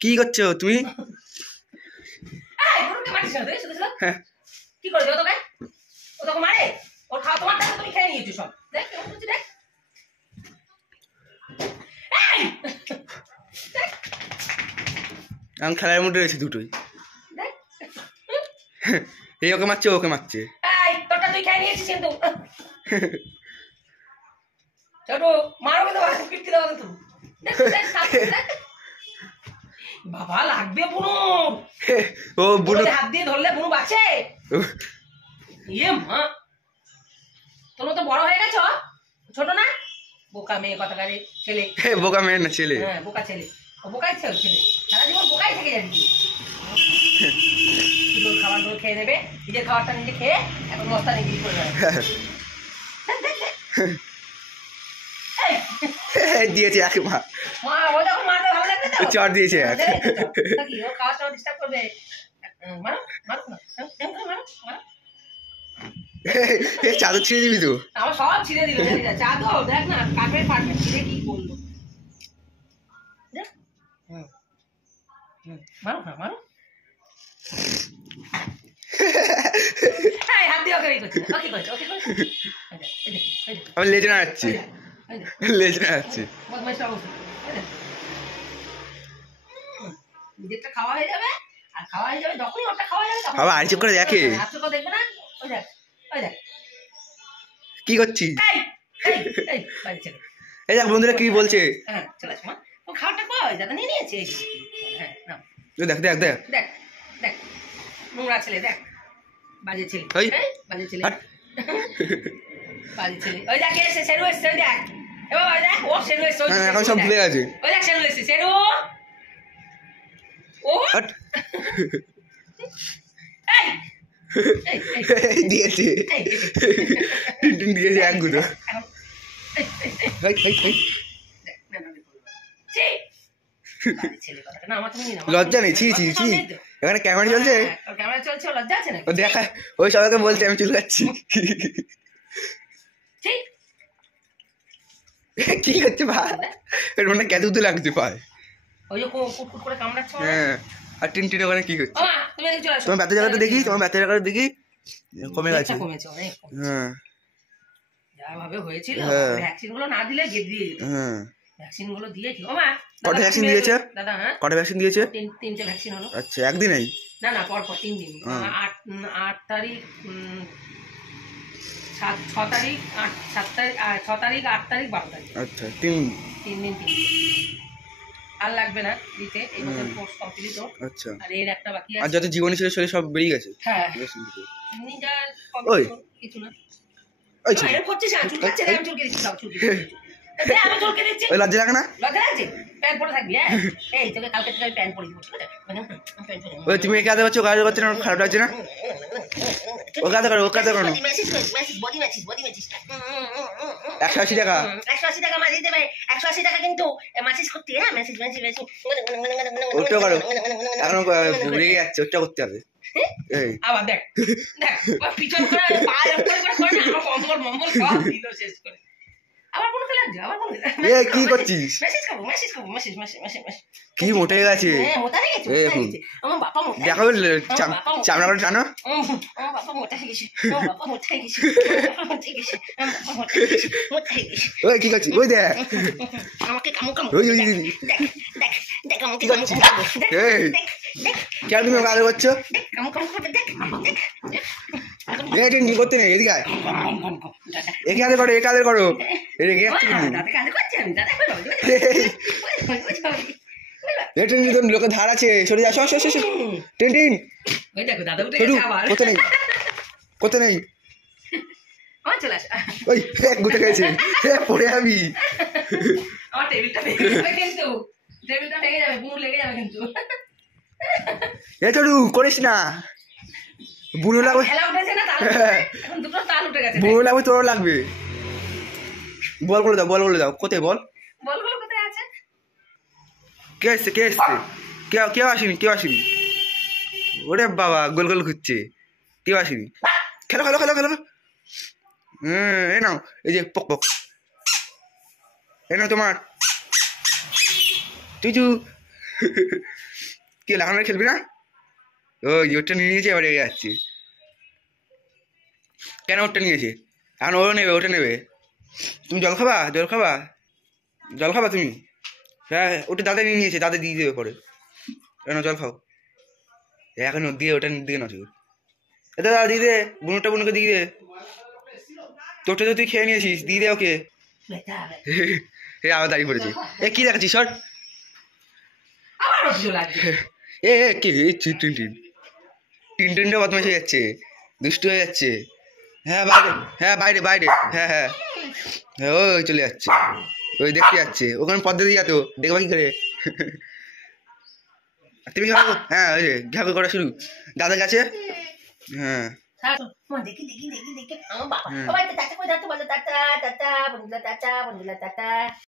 কি করছো তুমি? কি করছো তোকে? ও তোকে মারে? ও খাওয়া তোমার টাকা তুমি খেয়ে নিয়েছো সব। দেখ কেমন করছিস দেখ। আমি খেলার মধ্যে রয়েছি দুটোই। এই ওকে মারছে ওকে মারছে। এই তোরটা তুই খেয়ে নিয়েছিস কিন্তু। ছোট মারো কিন্তু পিটতে দাও কিন্তু। বাবা লাগবে বুনু। ও বুনু হাত দিয়ে ধরলে বুনু বাঁচে। ইয়ে মা তোর তো বড় হয়ে গেছো, ছোট না? বোকা মেয়ে কথাকারে ছেলে। বোকা মেয়ে না ছেলে। হ্যাঁ বোকা ছেলে। ও বোকাই ছেলে, সারা জীবন বোকাই থেকে যাবি। তোর খাবারগুলো খেয়ে নেবে, নিজের খাবারটা নিজে খেয়ে এখন মস্তানি গিরি করে যাবে। দিয়েছে এক মা। মা ও যখন মারতে ভালো লাগবে তো চড় দিয়েছে এক। কি ও খাওয়াটা ডিস্টার্ব করবে? মারো মারো না, মারো মারো। চাদর ছিঁড়ে দিবি তো? আমার সব ছিঁড়ে দিল। চাদর দেখ না কাঠের পাটে ছিঁড়ে কি করলো। মারো না মারো। হাত দিয়ে ওকে করছে ওকে করছে ওকে করছে। আমি লেজ নাড়াচ্ছি লেজ নাড়াচ্ছি। নিজেরটা খাওয়া হয়ে যাবে আর খাওয়া হয়ে যাবে যখনই ওটা খাওয়া যাবে তখন আবার আড়ি চোখ করে দেখে। দেখবে না? ওই দেখ ওই দেখ কি করছিস? এই দেখ বন্ধুরা কি বলছে। হ্যাঁ চলে আসো মা। ও খাওয়াটা কই দাদা নিয়ে নিয়েছে। হ্যাঁ নাও দেখ দেখ দেখ দেখ দেখ নোংরা ছেলে দেখ বাজে ছেলে। বাজে ছেলে বাজে ছেলে। ওই দেখ এসে শেরু এসছে ওই দেখ। এ বাবা দেখ ও শেরু এসছে। এখন সব ভুলে গেছে। ওই দেখ শেরু এসছে শেরু। ও দিয়েছে দিয়েছে এক গুঁতো। লজ্জা নেই? ছি ছি ছি এখানে ক্যামেরা চলছে। ক্যামেরা চলছে লজ্জা আছে না? দেখা ওই সবাইকে বলছে আমি চুল কাটছি। কি হচ্ছে ভাই? এর মানে কেতুতে লাগছে পায়। ওই যে কুটকুট করে কামড়াচ্ছে। হ্যাঁ আর টিনটিন ওখানে কি করছে? তুমি এদিকে চলে আসো। তোমার ব্যথা জায়গাটা দেখি, তোমার ব্যথা জায়গাটা দেখি কমে গেছে। কমেছে অনেক। হ্যাঁ যা ভাবে হয়েছিল ভ্যাকসিন গুলো না দিলে গেদ্রিয়ে যেত। হ্যাঁ ভ্যাকসিন গুলো দিয়েছি। ও মা কটা ভ্যাকসিন দিয়েছে দাদা? হ্যাঁ কটা ভ্যাকসিন দিয়েছে? তিনটে ভ্যাকসিন হলো। আচ্ছা একদিনেই? না না পর পর 3 দিন। 8 তারিখ 6 তারিখ 7 তারিখ 6 তারিখ 8 তারিখ 12 তারিখ। আচ্ছা 3 দিন আর লাগবে না দিতে। এই বছর কোর্স কমপ্লিট হোক। আচ্ছা আর এর একটা বাকি আছে। আর যত জীবনী ছিল শরীর সব বেরিয়ে গেছে? হ্যাঁ এমনি যা কিছু না। ওই এটা করছিস না? চুল কাটছে না? আমি চুলকে দিচ্ছি। চুলকে দিচ্ছি আমি চুলকে দিচ্ছি। ওই লজ্জা লাগে না? লজ্জা লাগছে? প্যান্ট পরে থাকবি। হ্যাঁ এই তোকে কালকে থেকে প্যান্ট পরে দিব ঠিক আছে? ওই তুমি একা আদা করছো কাজ করছো না? খারাপ লাগছে না? ও কাজ করো ও কাজ করো। মেসেজ বডি মেসেজ 180 টাকা। 180 টাকা মাঝে দেবে। 180 টাকা কিন্তু মেসেজ করতে। হ্যাঁ মেসেজ ওটা করো এখন রেগে যাচ্ছে ওটা করতে হবে। এই আবার দেখ দেখ পিছন করে পা করে না আমার কম্বল সব দিল শেষ করে। আবার কোন খেলা লাগছে? আবার কোন এই কি করছিস? মেসেজ করব কি মোটে গেছে? হ্যাঁ মোটা হয়ে গেছে। আমার বাবা মোটা। দেখো চামড়া করে টানো। আমার বাবা মোটা হয়ে গেছে। ওই কি করছিস? ওই দেখ আমাকে কামু ওই দেখ আমাকে এই কেন তুমি কাজ করছো? কামু করবে দেখ কি করতে নেই এদিকে একে হাতে করো একে হাতে করো। রেগে যাচ্ছে লোকে ধার আছে সরে যা টিনটিন কোথায় নেই কোথায় নেই ওই গুটে গেছে পড়ে যাবি। আমার টেবিলটা ভেঙে যাবে কিন্তু লেগে যাবে কিন্তু। এ চলু করিস না বুড়ো লাগবে। বুড়ো লাগবে তোরও লাগবে। বল করে দাও কোথায় বল? বলগুলো কোথায় আছে? কে আসছে কেউ আসেনি। ওরে বাবা গোল ঘুরছে কেউ আসেনি। খেলো এ নাও এই যে পক এ নাও তোমার চুচু কি হলো, এখন আর খেলবি না? ওই ওটা নিয়ে নিয়েছে, এবার রেগে যাচ্ছে। কেন ওটা নিয়েছে? এখন ওটা নেবে, ওটা নেবে। তুমি জল খাবা, জল খাবা, জল খাবা তুমি? হ্যাঁ, ওটা দাদা নিয়ে নিয়েছে, দাদা দিয়ে দেবে পরে। কেন জল খাও এখন, দিয়ে ওটা দিয়ে নজর। এটা দাদা দিয়ে দে, বুনুটা বুনুকে দিয়ে দে। তোরটা তো তুই খেয়ে নিয়েছিস, দিয়ে দে ওকে। এ আবার দাঁড়িয়ে পড়েছে। এ কি দেখাচ্ছিস সর। এ কি টিন টিন টিন টিন টিনটা বদমাইশ হয়ে যাচ্ছে, দুষ্টু হয়ে যাচ্ছে। হ্যাঁ বাইরে, হ্যাঁ বাইরে বাইরে, হ্যাঁ হ্যাঁ হ্যাঁ, ওই চলে যাচ্ছে, ওই দেখতে যাচ্ছে। ওখানে পদ্মা দিয়ে যাতো, দেখবা কি করে? তুমি হ্যাঁ ওই যে ঘাগর করা শুরু দাদার কাছে। হ্যাঁ দেখি দেখি দেখি দেখি আমার বাবা, টাটা করে দাঁড়াতে বলো, টাটা টাটা বন্ধুরা, টাটা বন্ধুরা, টাটা।